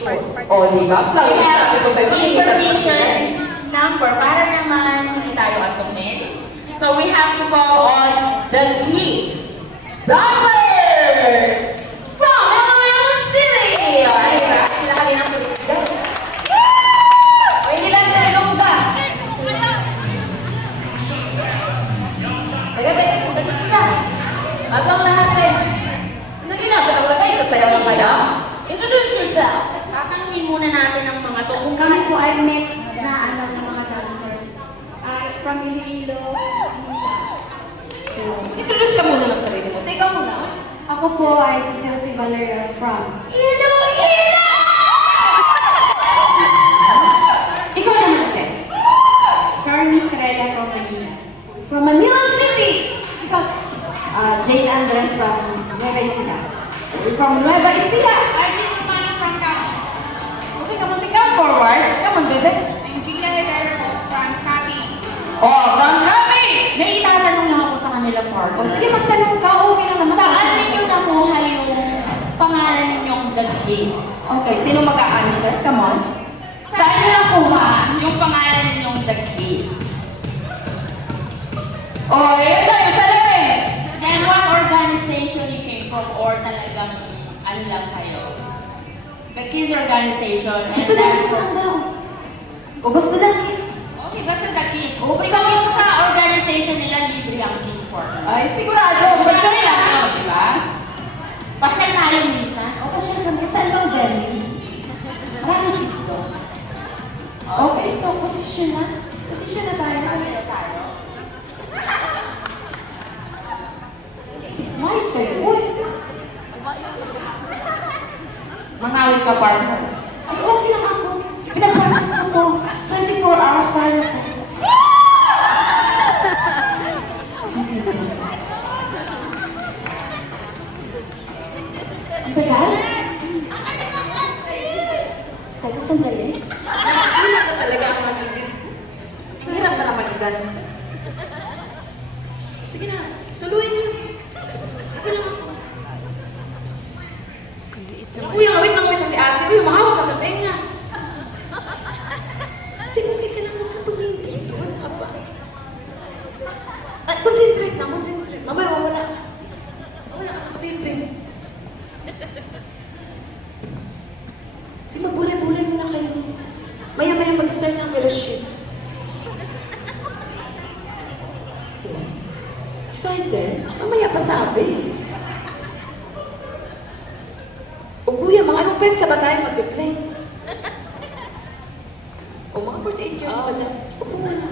O, di ba? We have Sabi ko sa'yo, intermission number para naman hindi tayo atumin. So we have to call on the keys. Dancers! From Honolulu City! Ay, sila kami ng sulit. O, hindi lang sila yung ba? Teka, sandali lang. Abang lahat eh. Sandali lang, sa naglagay, sasayaw na kayo. Introduce yourself. Tatanungin muna natin ang mga to. Kung Kami po ay mixed na ng mga dancers. From Iloilo. So, introduce ka muna ng sarili mo. Teka muna. Ako po ay si Josie Valeria from Iloilo! Ikaw naman, Ate. Charmy Estrella from Manila. From Manila City! Ikaw. Jane Andres from Nueva Ecija. From Nueva Ecija. Arjun Romano from Capiz. Okay, come on, come forward. Come on, bebe. I'm Gina Herrera po from Capiz. Oh, from kami! may itatanong lang ako sa kanila part. O, sige, magtanong ka. Okay na naman. Saan ninyo nakuha yung pangalan ninyong The Keys? Okay, sino mag-a-answer? Come on. Saan niyo nakuha yung pangalan ninyong The Keys? Oh, yun na, yung salamin. And what organization you came from or talagang ano lang kayo? The Keys organization. And Basta lang that's... isang daw. O, basta lang is. Okay, basta The Keys. Okay, kung sa organization nila, libre ang Keys for her. Ay, sigurado. Pasyal lang yun, di ba? Pasyal tayo minsan. O, kasi kami sa ibang venue. Maraming kiss ko. Okay, so position na. Position na tayo. Pasyal tayo. Nice kayo. Uy! Mangawit ka, partner. Ay, okay lang ako. Pinag-practice ko to. 24 hours tayo. Ang tagal? Teka, sandali. Hirap na talaga ang magiging. Hirap na lang mag-dance. Sige na, suluin niyo. Okay lang ako. Uy, ang awit na si ate. Uy, mahawak ka sa tenga. Ate, okay ka lang magkatumingin dito. Ano ka ba? At concentrate lang, concentrate. Mamaya, wala ka. Wala ka sa stepping. Sige, magbulay-bulay muna kayo. Maya-maya mag-start ng fellowship. Excited? Mamaya pa sabi. O kuya, mga anong petsa ba tayo magpiplay? O mga 48 years pa dyan. Upo muna.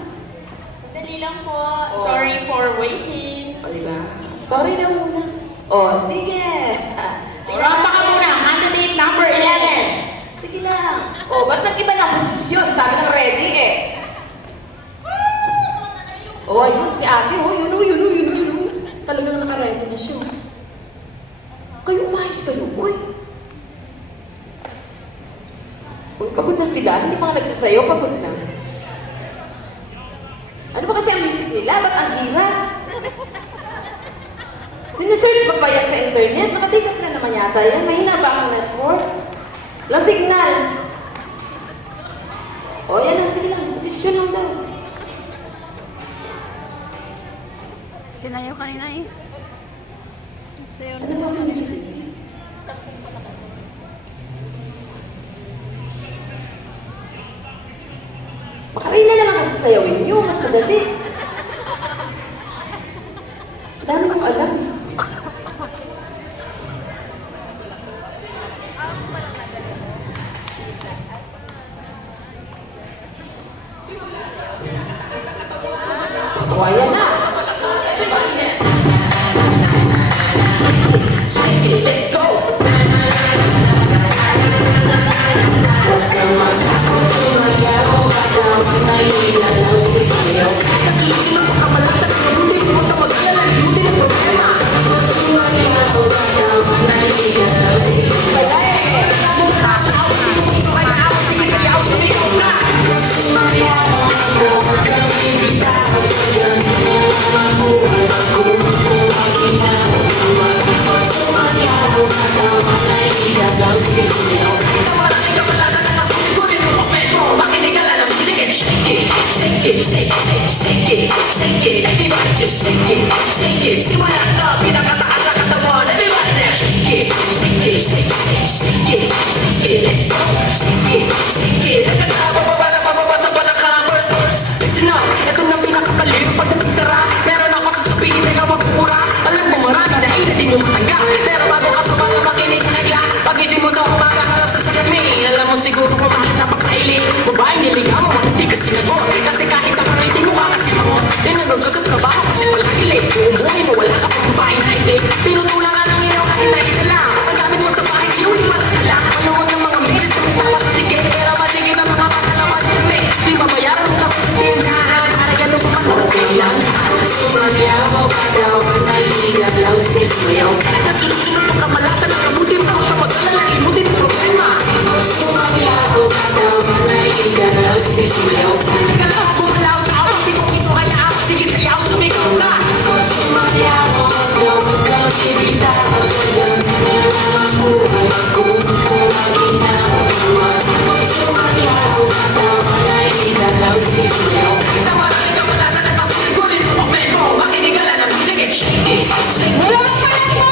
Dali lang po. Sorry for waiting. O diba? Sorry na muna. O, sige. Rampa ka muna. Candidate number 11. Sige lang. O, ba't nag-iba ng posisyon? Sabi ng ready eh. O, ayun, si ate. O, yun. Talagang naka-ready na siya. Kayo umayos kayo, boy. Uy, pagod na sila. Hindi pa nga nagsasayaw, pagod na. Ano ba kasi ang music nila? Ba't ang hirap? Sinesearch pa ba yan sa internet? Nakatikap na naman yata yan. Mahina ba ang network? Lang signal. O, yan ang sige lang. Posisyon lang daw. Sinayaw kanina eh. Sayaw na Ano ba sa music? Makarina na lang kasi sayawin nyo. Mas madali. Dami kong alam. O, ayan na. Let's go! Come on, Listen up, ito na pinakapaliw pagdating sa rap. Meron ako sasabihin na magpura. Alam ko marami na hindi mo matanggap. Pero bago ka pa mga makinig na yan, pag-isip mo sa umaga harap sa salamin. Alam mo siguro kung bakit napakailing. Babaeng niligaw mo, hindi ka sinagot. Kasi kahit nakarating mo ka kasi mangot. Tinanong ka sa trabaho kasi palagi late. Umuwi mo, wala ka pang babae na hindi. Pinutulang ka ng ilaw kahit na isa lang. Ang gamit mo sa bahay, iuwi mo na lang. Manood ng mga meses na magpapatigil. Pero matigil ang mga bata na matigil. Di mabayaran mo tapos sa tindahan. Para ganun pa man okay lang. Sumayaw ka daw, naligaw lang sa kismayaw. Nasunod-sunod mo ka malasan ang kabutin mo. Sa mag-alala, limutin ang problema. Sumayaw ka daw, naligaw lang sa kismayaw. Halika na, bumalaw sa awang di mo ito kaya ako. Sige, sayaw, sumigaw ka. Sumayaw ka daw, magkakibita ka sa dyan. Ang buhay ko, lagi na naman. Sumayaw ka daw, naligaw lang sa kismayaw. Tawarin ka malasan at mabutin ko din mo. Makinig ka lang ng music and shake it. Wala ka lang mo!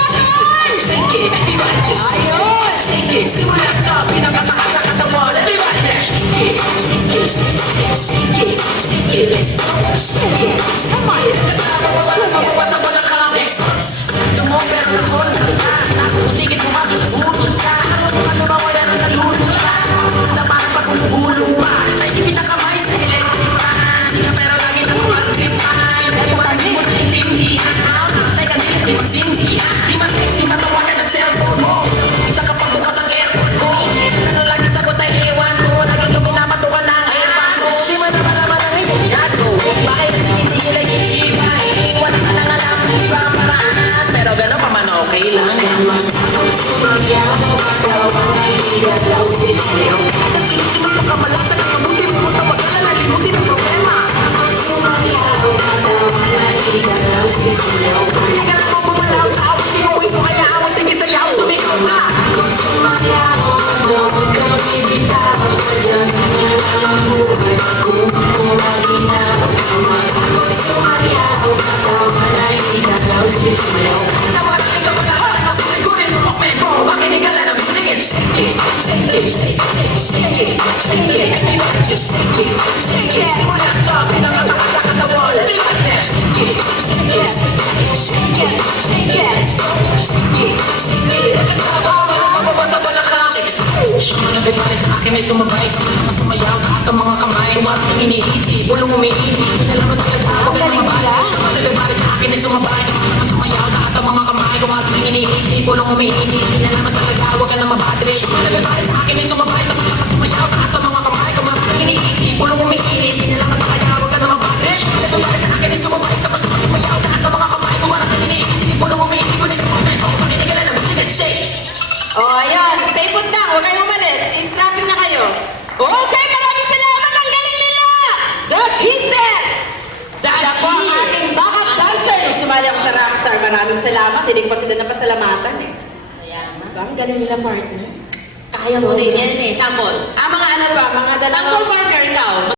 Shake it, everybody just shake it. Shake it, simula sa pinakataas sa katawan. Everybody just shake it. Shake it, shake it, shake it, let's go. Shake it, come on. Kasama mo ba mababasa mo lang ka ng extras? Tumong pero nakon na kita. Nakutigit mo maso nabulog ka. Ano ba wala na nalulog ka? Na parang pag umulong pa. Ay di pinakamay sa electric pa. Hindi ka pero lagi na mapagpit pa. Dahil mo lagi mo naiintindihan. Teka na hindi magsindihan. Di mag-text, di matawagan ang cellphone mo. Isa ka pang bukas ang airport ko. Ano lagi sagot ay ewan ko. Lagi yung pinapatukan na ang airpan ko. Di mo naman naman ang itinigad ko. Bakit hindi nila iibahin? Wala ka nang alam ng ibang paraan. Pero gano'n pa man okay lang. Sumayaw ka daw, manaligan daw sa kismayaw. Sunod-sunod mo ka malasan ang mabuti mo. Tawag ka na limutin ang problema. Sumayaw ka daw, manaligan daw sa kismayaw. Halika na mo bumalaw sa awang di mo ito kaya ako. Sige, sayaw, sumigaw ka. Sumayaw ka daw, magkakibita ka sa dyan. Ang buhay ko, lagi na naman. Sumayaw ka daw, manaligan daw sa kismayaw. Tawarin ka malasan ang mabuti ko din mo. Makinig ka lang ng music and shake it. Shake it, shake it, shake it, shake it. Everybody just shake it. Shake it, simula sa pinakataas sa katawan. Everybody just shake it. Shake it, shake it, shake it, let's go. Shake it, shake it. Kasama ko na mababasa ko lang ka. Mga nabibali sa akin ay sumabay. Sama-sama sumayaw ka sa mga kamay. Tumarang iniisip, bulong umiinip. Nalaman talaga ako na mabali. Mga nabibali sa akin ay sumabay. Sama-sama sumayaw ka sa mga kamay. Tumarang iniisip, bulong umiinip. Nalaman talaga huwag ka na mabadre. Mga nabibali sa akin ay sumabay. Sama-sama sumayaw ka sa mga kamay. Tumarang iniisip, bulong umiinip. Nalaman talaga huwag ka na mabadre. Mga nabibali sa akin ay sumabay. Sama-sama sumayaw ka sa mga kamay. Tumarang iniisip, bulong umiinip. Nalaman talaga makinig ka lang ng music and shake. Oh, ayun. Stay put lang. Huwag kayong umalis. I-strapping na kayo. Okay, maraming salamat. Ang galing nila! The Kisses! Sila po ang ating backup dancer. Nung sumali ako sa Rockstar, maraming salamat. Hindi ko pa sila napasalamatan eh. Kaya nga. Ang galing nila partner. Kaya mo din yan eh. Sample. Mga ano pa, mga dalawang... Sample partner, ikaw.